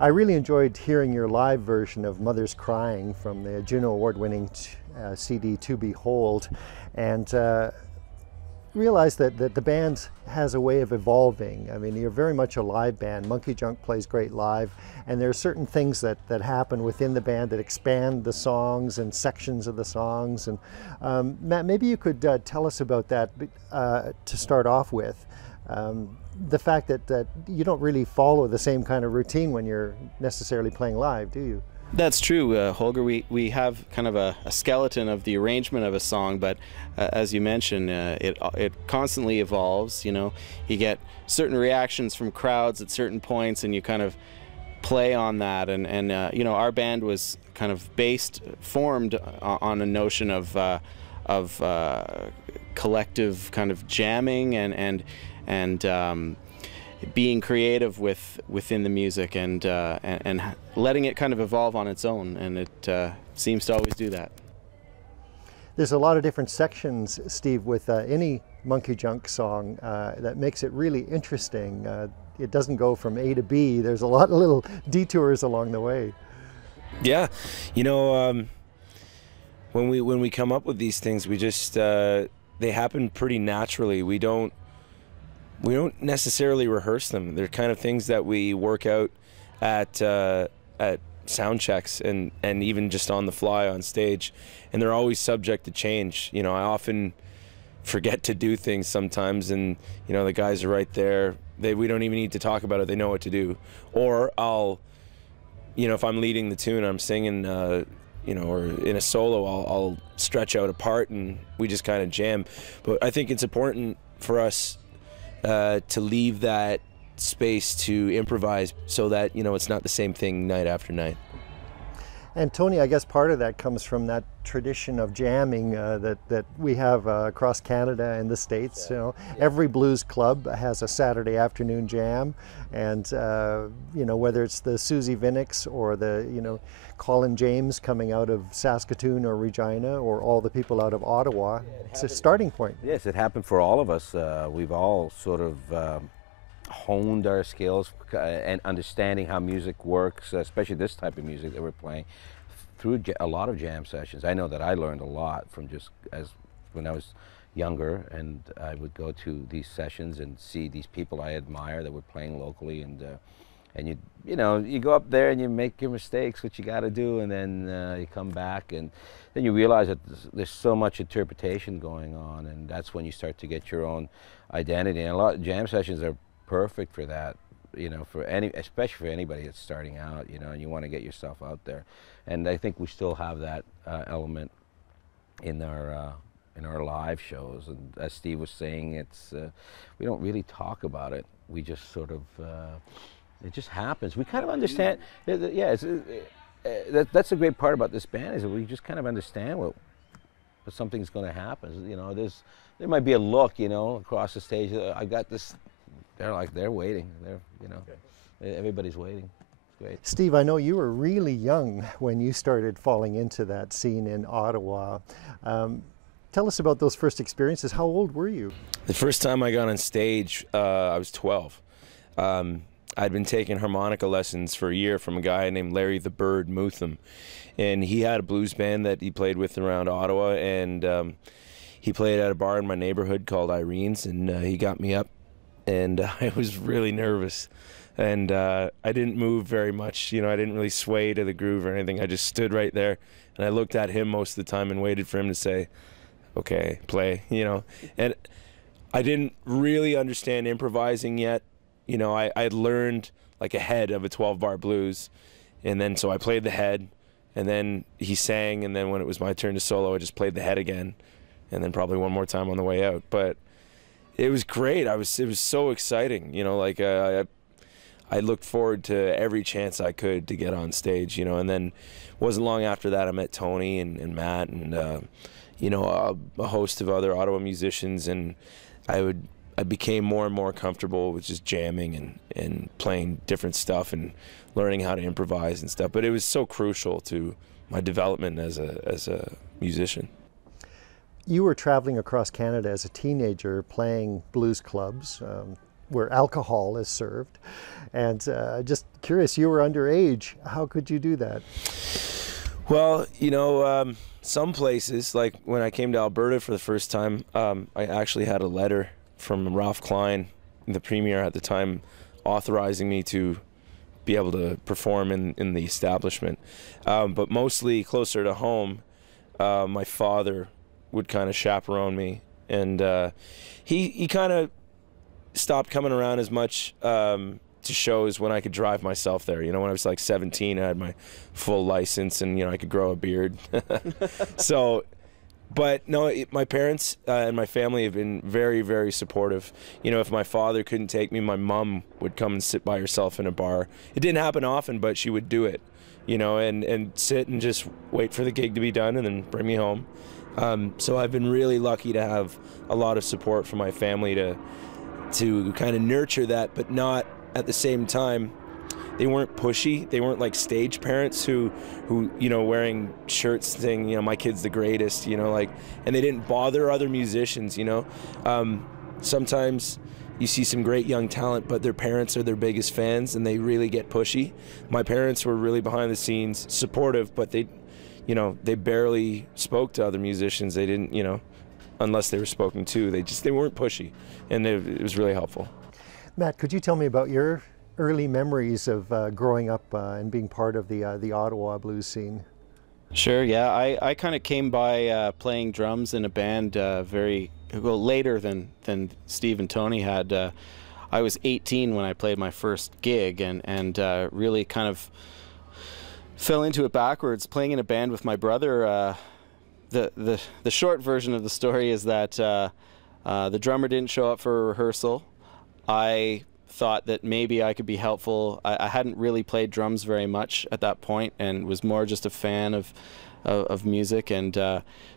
I really enjoyed hearing your live version of Mother's Crying from the Juno Award-winning CD To Behold, and realized that the band has a way of evolving. I mean, you're very much a live band. MonkeyJunk plays great live, and there are certain things that happen within the band that expand the songs and sections of the songs. And Matt, maybe you could tell us about that to start off with. The fact that you don't really follow the same kind of routine when you're necessarily playing live, do you? That's true, Holger. We have kind of a skeleton of the arrangement of a song, but as you mentioned, it constantly evolves. You know, you get certain reactions from crowds at certain points, and you kind of play on that. And you know, our band was kind of formed on a notion of collective kind of jamming and being creative within the music and letting it kind of evolve on its own, and it seems to always do that. There's a lot of different sections, Steve, with any MonkeyJunk song that makes it really interesting. It doesn't go from A to B. There's a lot of little detours along the way. Yeah, you know, when we come up with these things, we just they happen pretty naturally. We don't necessarily rehearse them. They're kind of things that we work out at sound checks and even just on the fly on stage, and they're always subject to change. You know, I often forget to do things sometimes, and you know, the guys are right there. We don't even need to talk about it. They know what to do. Or I'll, you know, if I'm leading the tune, I'm singing, you know, or in a solo, I'll stretch out a part and we just kind of jam. But I think it's important for us to leave that space to improvise so that, you know, it's not the same thing night after night. And Tony, I guess part of that comes from that tradition of jamming that we have across Canada and the States. You know, every blues club has a Saturday afternoon jam, and you know, whether it's the Susie Vinicks or the, you know, Colin James coming out of Saskatoon or Regina, or all the people out of Ottawa, it's a starting point. Yes, it happened for all of us. We've all sort of honed our skills and understanding how music works, especially this type of music that we're playing, through a lot of jam sessions. I know that I learned a lot from just when I was younger, and I would go to these sessions and see these people I admire that were playing locally, and you know, you go up there and you make your mistakes, which you got to do, and then you come back, and then you realize that there's so much interpretation going on, and that's when you start to get your own identity. And a lot of jam sessions are perfect for that, you know, especially for anybody that's starting out, you know, and you want to get yourself out there. And I think we still have that element in our live shows. And as Steve was saying, it's we don't really talk about it. We just sort of it just happens. We kind of understand. Yeah, that's a great part about this band, is that we just kind of understand what something's going to happen. You know, there might be a look, you know, across the stage. I got this. They're waiting. You know, everybody's waiting. It's great. Steve, I know you were really young when you started falling into that scene in Ottawa. Tell us about those first experiences. How old were you? The first time I got on stage, I was 12. I'd been taking harmonica lessons for a year from a guy named Larry the Bird Mutham, and he had a blues band that he played with around Ottawa, and he played at a bar in my neighborhood called Irene's, and he got me up. And I was really nervous, and I didn't move very much. You know, I didn't really sway to the groove or anything. I just stood right there, and I looked at him most of the time and waited for him to say, okay, play, you know. And I didn't really understand improvising yet. You know, I had learned like a head of a 12-bar blues, and then so I played the head, and then he sang, and then when it was my turn to solo, I just played the head again, and then probably one more time on the way out. But it was great. It was so exciting, you know, like I looked forward to every chance I could to get on stage, you know. And then it wasn't long after that I met Tony and Matt and you know, a host of other Ottawa musicians, and I became more and more comfortable with just jamming and playing different stuff and learning how to improvise and stuff. But it was so crucial to my development as a musician. You were traveling across Canada as a teenager playing blues clubs. where alcohol is served. And just curious, you were underage. How could you do that? Well, you know, some places, like when I came to Alberta for the first time, I actually had a letter from Ralph Klein, the premier at the time, authorizing me to be able to perform in the establishment. But mostly closer to home, my father would kind of chaperone me, and he kind of stopped coming around as much to shows when I could drive myself there. You know, when I was like 17, I had my full license, and you know, I could grow a beard. So, but no, my parents and my family have been very, very supportive. You know, if my father couldn't take me, my mom would come and sit by herself in a bar. It didn't happen often, but she would do it, you know, and sit and just wait for the gig to be done and then bring me home. So I've been really lucky to have a lot of support from my family to kind of nurture that, but not at the same time. They weren't pushy. They weren't like stage parents who you know, wearing shirts saying, you know, my kid's the greatest, you know, like, and they didn't bother other musicians, you know. Sometimes you see some great young talent, but their parents are their biggest fans and they really get pushy. My parents were really behind the scenes, supportive, but they, you know, they barely spoke to other musicians. They didn't, you know, unless they were spoken to, they weren't pushy, and it was really helpful. Matt, could you tell me about your early memories of growing up and being part of the Ottawa blues scene? Sure, yeah. I kind of came by playing drums in a band later than Steve and Tony had. I was 18 when I played my first gig, and really kind of fell into it backwards, playing in a band with my brother. The short version of the story is that the drummer didn't show up for a rehearsal. I thought that maybe I could be helpful. I hadn't really played drums very much at that point and was more just a fan of music, and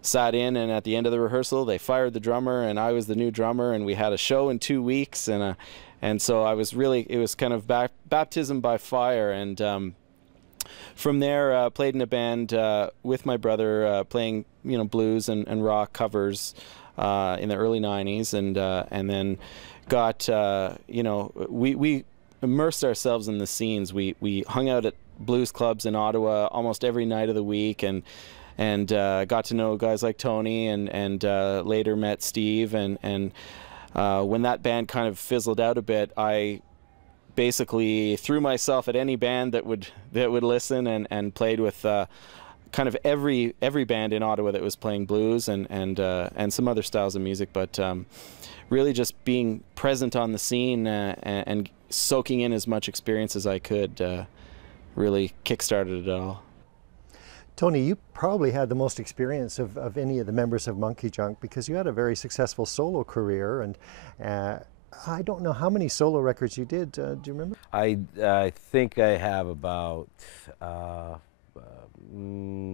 sat in, and at the end of the rehearsal they fired the drummer and I was the new drummer, and we had a show in 2 weeks, and so I was really, it was kind of baptism by fire, and from there played in a band with my brother, playing, you know, blues and rock covers in the early 90s, and then got, you know, we immersed ourselves in the scenes. We hung out at blues clubs in Ottawa almost every night of the week, and got to know guys like Tony, and later met Steve, and when that band kind of fizzled out a bit, I basically threw myself at any band that would listen, and played with kind of every band in Ottawa that was playing blues and some other styles of music, but really just being present on the scene and soaking in as much experience as I could really kick-started it all. Tony, you probably had the most experience of any of the members of MonkeyJunk, because you had a very successful solo career, and I don't know how many solo records you did. Do you remember? I think I have about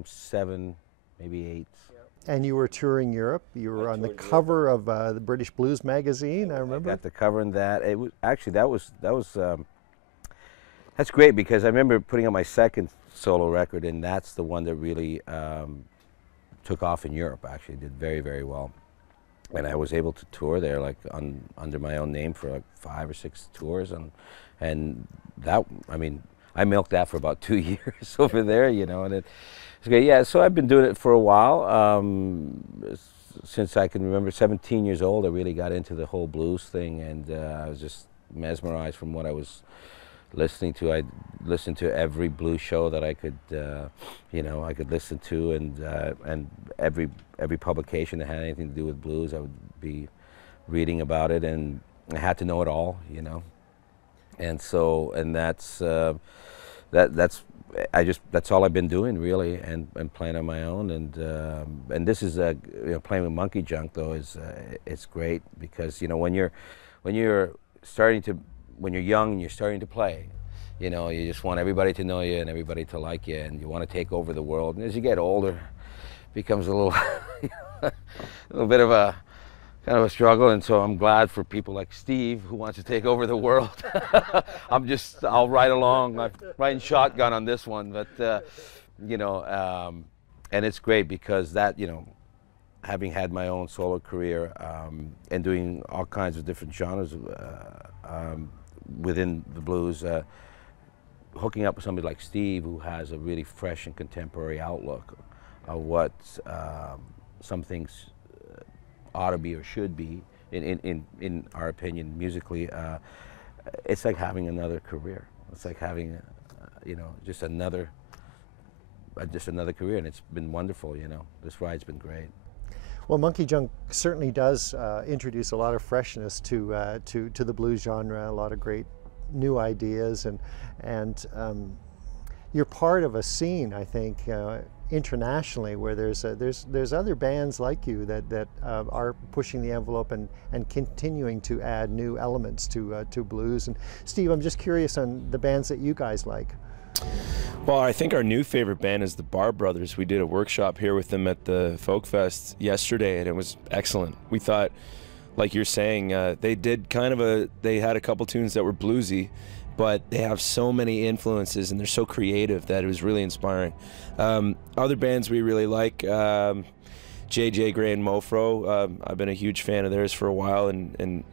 7, maybe 8. And you were touring Europe. You were on the cover of the British Blues magazine, I remember. I got the cover in that. It was actually, that's great, because I remember putting out my second solo record, and that's the one that really took off in Europe. Actually, did very, very well, and I was able to tour there like under my own name for like 5 or 6 tours, and that, I mean, I milked that for about 2 years over there, you know, and it's great. Yeah, so I've been doing it for a while. Since I can remember, 17 years old, I really got into the whole blues thing, and I was just mesmerized from what I was listening to. I listened to every blues show that I could, you know, I could listen to, and every publication that had anything to do with blues, I would be reading about it, and I had to know it all, you know. And so, and that's all I've been doing really, and playing on my own, and this is you know, playing with MonkeyJunk though is it's great, because you know, when you're young and you're starting to play, you know, you just want everybody to know you and everybody to like you, and you want to take over the world. And as you get older, it becomes a little a little bit of a kind of a struggle, and so I'm glad for people like Steve who wants to take over the world. I'll ride along. I'm riding shotgun on this one, but you know, and it's great because that, you know, having had my own solo career and doing all kinds of different genres within the blues. Hooking up with somebody like Steve, who has a really fresh and contemporary outlook of what some things ought to be or should be, in our opinion, musically, it's like having another career. It's like having, you know, just another career, and it's been wonderful. You know, this ride's been great. Well, MonkeyJunk certainly does introduce a lot of freshness to the blues genre, a lot of great new ideas, and you're part of a scene, I think, internationally, where there's other bands like you that are pushing the envelope and continuing to add new elements to blues. And Steve, I'm just curious on the bands that you guys like. Well, I think our new favorite band is the Bar Brothers. We did a workshop here with them at the Folk Fest yesterday, and it was excellent. We thought, like you're saying, they had a couple tunes that were bluesy, but they have so many influences and they're so creative that it was really inspiring. Other bands we really like, JJ Gray and Mofro. I've been a huge fan of theirs for a while, and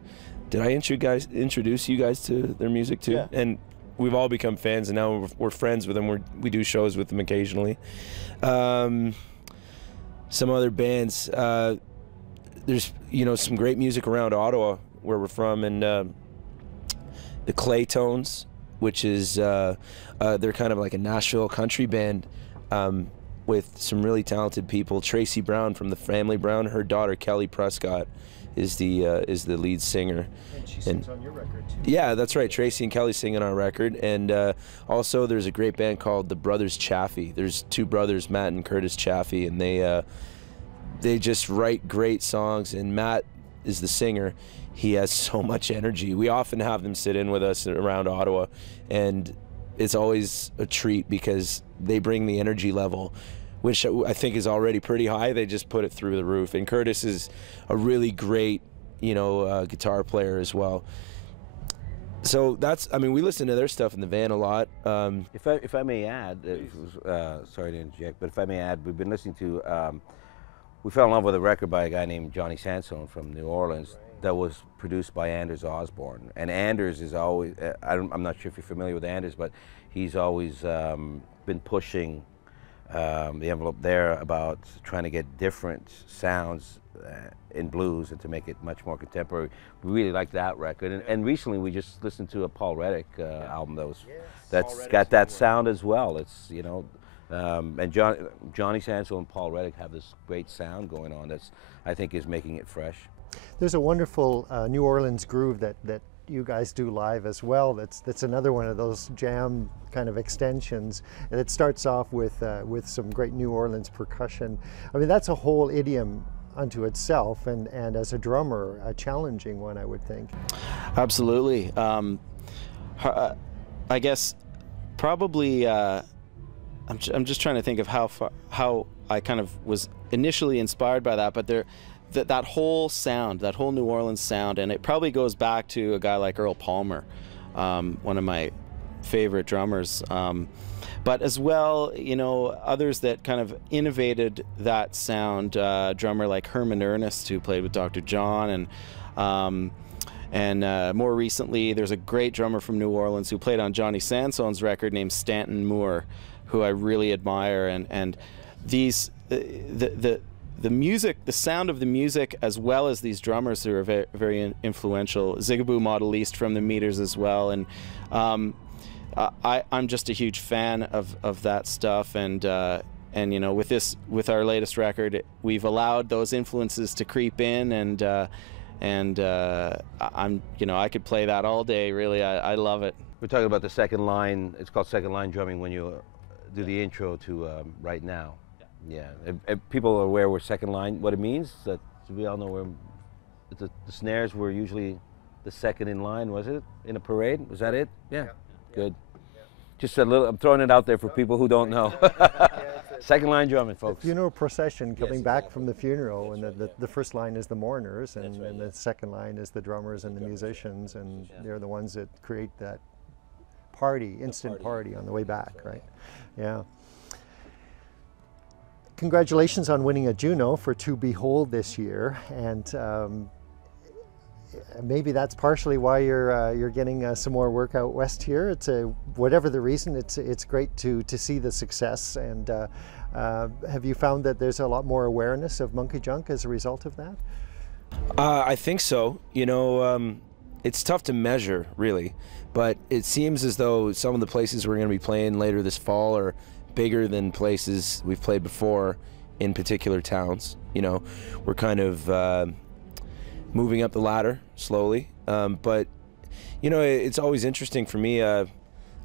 did I introduce you guys to their music too? Yeah. And we've all become fans, and now we're friends with them. We do shows with them occasionally. Some other bands. There's, you know, some great music around Ottawa where we're from, and the Claytones, which is they're kind of like a Nashville country band with some really talented people. Tracy Brown from the Family Brown, her daughter Kelly Prescott is the lead singer. And she sings on your record too. Yeah, that's right. Tracy and Kelly sing on our record, and also there's a great band called the Brothers Chaffee. There's two brothers, Matt and Curtis Chaffee, and they just write great songs, and Matt is the singer. He has so much energy. We often have them sit in with us around Ottawa, and it's always a treat because they bring the energy level, which I think is already pretty high. They just put it through the roof. And Curtis is a really great, you know, guitar player as well. So that's, I mean, we listen to their stuff in the van a lot. If I may add, sorry to interject, but if I may add, we've been listening to, we fell in love with a record by a guy named Johnny Sansone from New Orleans that was produced by Anders Osborne. And Anders is always, I'm not sure if you're familiar with Anders, but he's always been pushing the envelope there about trying to get different sounds in blues and to make it much more contemporary. We really like that record. And recently we just listened to a Paul Reddick album that's got that sound as well. It's, you know, and Johnny Sansone and Paul Reddick have this great sound going on that's, I think, is making it fresh. There's a wonderful New Orleans groove that you guys do live as well. That's another one of those jam kind of extensions, and it starts off with some great New Orleans percussion. I mean, that's a whole idiom unto itself, and as a drummer, a challenging one, I would think. Absolutely. I guess probably. I'm just trying to think of how I kind of was initially inspired by that, but that whole sound, that whole New Orleans sound, and it probably goes back to a guy like Earl Palmer, one of my favorite drummers, but as well, you know, others that kind of innovated that sound, drummer like Herman Ernest, who played with Dr. John, and more recently there's a great drummer from New Orleans who played on Johnny Sansone's record named Stanton Moore, who I really admire, and these the music, the sound of the music, as well as these drummers who are very, very influential. Zigaboo Modeliste from the Meters as well, and I'm just a huge fan of that stuff, and you know, with our latest record, we've allowed those influences to creep in, and I'm, you know, I could play that all day. Really, I love it. We're talking about the second line. It's called second line drumming when you do the intro to Right Now. Yeah, if people are aware where second line, what it means, that we all know where the snares were usually the second in line, was it? In a parade? Was that it? Yeah. Good. Yeah. Just a little, I'm throwing it out there for people who don't know. Second line drumming, folks. Funeral procession coming back from the funeral, and the first line is the mourners, and the second line is the drummers and the musicians, and they're the ones that create that party, instant party on the way back, right? Yeah. Congratulations on winning a Juno for To Behold this year, and maybe that's partially why you're getting some more work out west here. It's whatever the reason, it's great to see the success. And have you found that there's a lot more awareness of MonkeyJunk as a result of that? I think so. You know, it's tough to measure, really, but it seems as though some of the places we're going to be playing later this fall are bigger than places we've played before in particular towns. You know, we're kind of moving up the ladder slowly, but you know, it's always interesting for me. I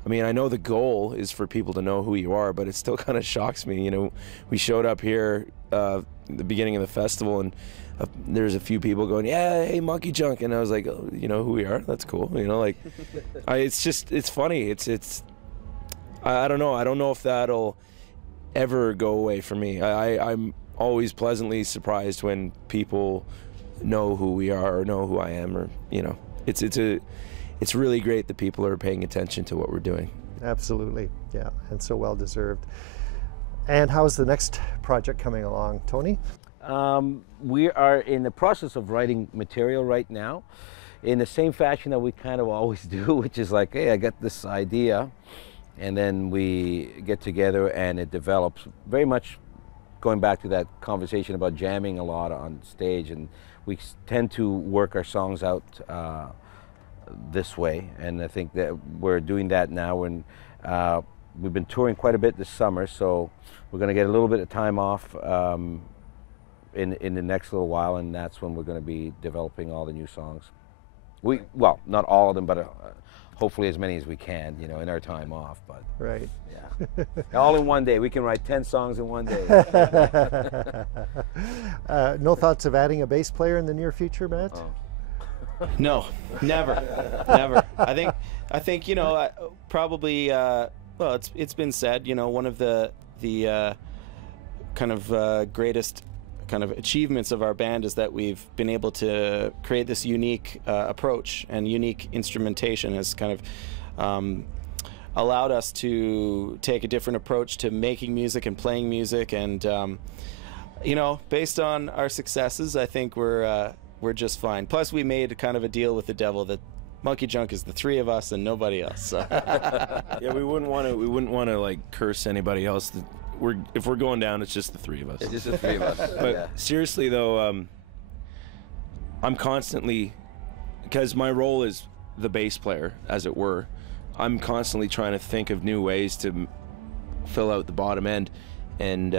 mean, I know the goal is for people to know who you are, but it still kind of shocks me. You know, we showed up here the beginning of the festival, and there's a few people going, "Yeah, hey, MonkeyJunk," and I was like, "Oh, you know who we are? That's cool." You know, like, it's funny. I don't know. I don't know if that'll ever go away for me. I'm always pleasantly surprised when people know who we are or know who I am, or you know, it's really great that people are paying attention to what we're doing. Absolutely, yeah, and so well deserved. And how's the next project coming along, Tony? We are in the process of writing material right now, in the same fashion that we kind of always do, which is like, hey, I got this idea, and then we get together and it develops. Very much going back to that conversation about jamming a lot on stage, and we tend to work our songs out this way, and I think that we're doing that now. When we've been touring quite a bit this summer, so we're going to get a little bit of time off in the next little while, and that's when we're going to be developing all the new songs. Well, not all of them, but hopefully as many as we can, you know, in our time off. But right, yeah, all in one day. We can write 10 songs in one day. No thoughts of adding a bass player in the near future, Matt? Oh. No, never, never. I think you know, probably. Well, it's been said, you know, one of the kind of greatest kind of achievements of our band is that we've been able to create this unique approach, and unique instrumentation has kind of allowed us to take a different approach to making music and playing music. And you know, based on our successes, I think we're just fine. Plus, we made kind of a deal with the devil that MonkeyJunk is the three of us and nobody else. So. Yeah, we wouldn't want to like curse anybody else. If we're going down, it's just the three of us. It's just the three of us. But yeah. Seriously though, I'm constantly, because my role is the bass player, as it were, I'm constantly trying to think of new ways to fill out the bottom end. And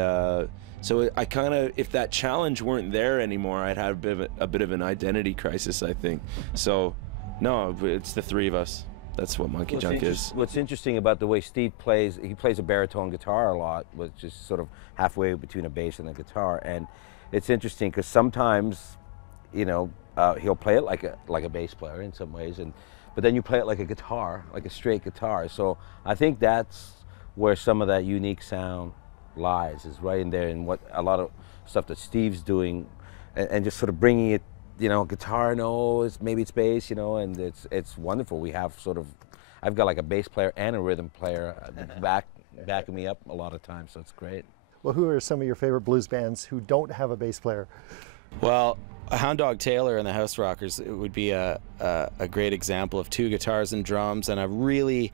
so I kind of, if that challenge weren't there anymore, I'd have a bit of an identity crisis, I think. So no, it's the three of us. That's what MonkeyJunk is. What's interesting about the way Steve plays, he plays a baritone guitar a lot, which is sort of halfway between a bass and a guitar. And it's interesting because sometimes, you know, he'll play it like a bass player in some ways, but then you play it like a guitar, like a straight guitar. So I think that's where some of that unique sound lies, is right in there, in what a lot of stuff that Steve's doing, and just sort of bringing it. You know, guitar, no, maybe it's bass, you know, and it's wonderful. We have sort of, I've got like a bass player and a rhythm player backing me up a lot of times, so it's great. Well, who are some of your favorite blues bands who don't have a bass player? Well, Hound Dog Taylor and the House Rockers, it would be a great example of two guitars and drums and a really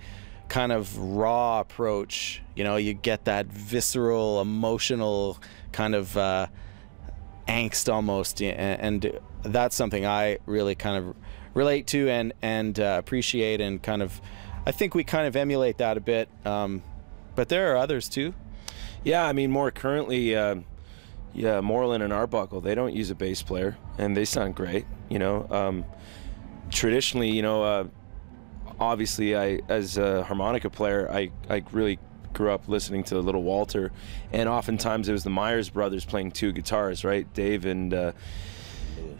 kind of raw approach. You know, you get that visceral, emotional kind of angst almost, and that's something I really kind of relate to and appreciate, and kind of, I think we kind of emulate that a bit, but there are others too. Yeah, I mean, more currently, yeah, Moreland and Arbuckle, they don't use a bass player, and they sound great, you know. Traditionally, you know, obviously, as a harmonica player, I really grew up listening to Little Walter, and oftentimes it was the Myers brothers playing two guitars, right? Dave and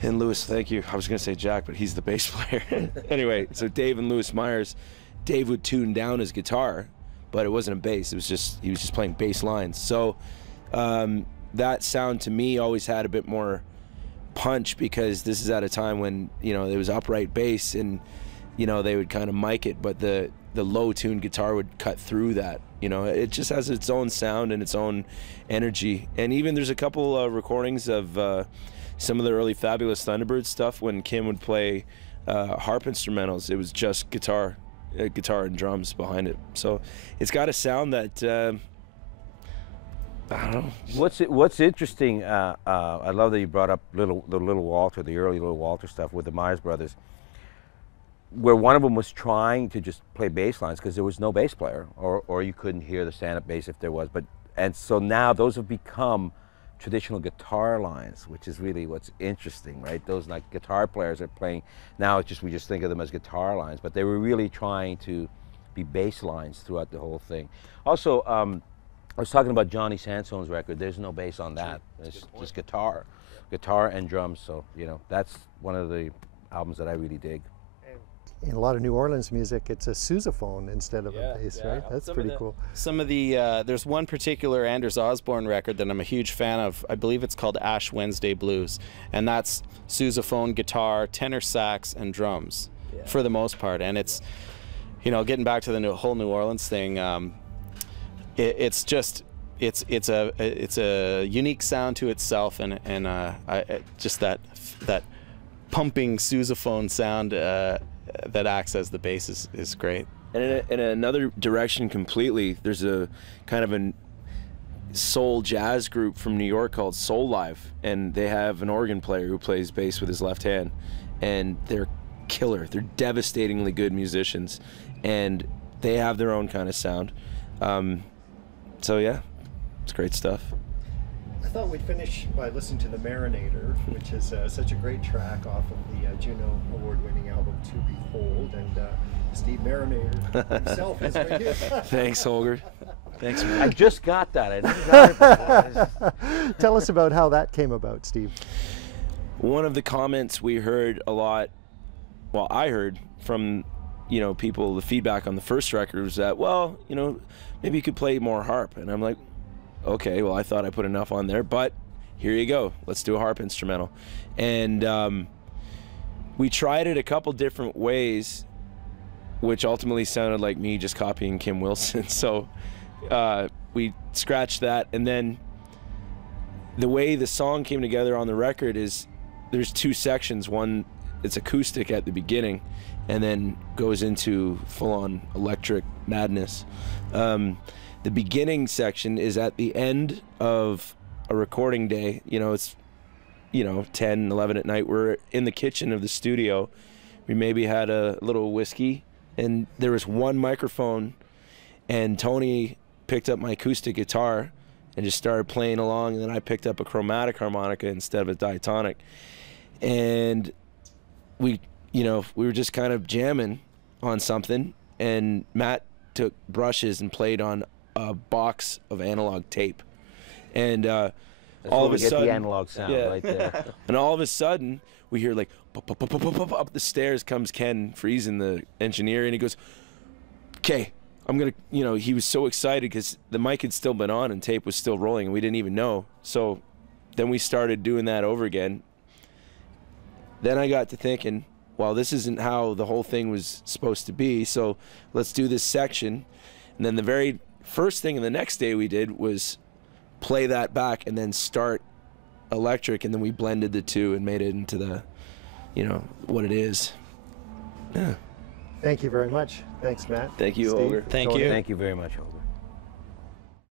Lewis. Thank you. I was going to say Jack, but he's the bass player. Anyway, so Dave and Lewis Myers, Dave would tune down his guitar, but it wasn't a bass. It was just, he was just playing bass lines. So that sound to me always had a bit more punch, because this is at a time when, you know, there was upright bass, and, you know, they would kind of mic it, but the low tuned guitar would cut through that. You know, it just has its own sound and its own energy. And even there's a couple recordings of some of the early Fabulous Thunderbird stuff, when Kim would play harp instrumentals, it was just guitar and drums behind it. So it's got a sound that I don't know. What's interesting, I love that you brought up the Little Walter, the early Little Walter stuff with the Myers brothers, where one of them was trying to just play bass lines because there was no bass player, or you couldn't hear the stand-up bass if there was. And so now those have become traditional guitar lines, which is really what's interesting, right? Those like guitar players are playing now. We just think of them as guitar lines, but they were really trying to be bass lines throughout the whole thing. Also, I was talking about Johnny Sansone's record. There's no bass on that. It's just guitar and drums. So, you know, that's one of the albums that I really dig. In a lot of New Orleans music, it's a sousaphone instead of a bass, right? That's pretty cool. Some of the, there's one particular Anders Osborne record that I'm a huge fan of. I believe it's called Ash Wednesday Blues. And that's sousaphone, guitar, tenor sax, and drums for the most part. And it's, you know, getting back to the whole New Orleans thing, it's just, it's a unique sound to itself, and just that pumping sousaphone sound that acts as the bass is great. And in another direction completely, there's a kind of a soul jazz group from New York called Soul Live, and they have an organ player who plays bass with his left hand, and they're killer. They're devastatingly good musicians, and they have their own kind of sound. So yeah, it's great stuff. I thought we'd finish by listening to the Marriner, which is such a great track off of the Juno Award-winning album To Behold, and Steve Marriner himself is right here. Thanks, Holger. Thanks, man. I just got that. I never got it before. Tell us about how that came about, Steve. One of the comments we heard a lot, well, I heard from, you know, people, the feedback on the first record was that, well, you know, maybe you could play more harp. And I'm like, okay, well, I thought I put enough on there, but here you go. Let's do a harp instrumental. And we tried it a couple different ways, which ultimately sounded like me just copying Kim Wilson. So we scratched that. And then the way the song came together on the record is there's two sections. One, it's acoustic at the beginning, and then goes into full-on electric madness. The beginning section is at the end of a recording day. You know, it's, you know, 10, 11 at night. We're in the kitchen of the studio. We maybe had a little whiskey, and there was one microphone, and Tony picked up my acoustic guitar and just started playing along, and then I picked up a chromatic harmonica instead of a diatonic. And we, you know, we were just kind of jamming on something, and Matt took brushes and played on a box of analog tape, and all of a sudden, the analog sound right there. And all of a sudden, we hear like up the stairs comes Ken Friesen, the engineer, and he goes, "Okay, I'm gonna," you know, he was so excited because the mic had still been on and tape was still rolling, and we didn't even know. So then we started doing that over again. Then I got to thinking, well, this isn't how the whole thing was supposed to be, so let's do this section. And then the very first thing the next day we did was play that back and then start electric, and then we blended the two and made it into the, you know, what it is. Yeah. Thank you very much. Thanks, Matt. Thank you, Steve, Holger. Thank Tony. you. Thank you very much, Holger.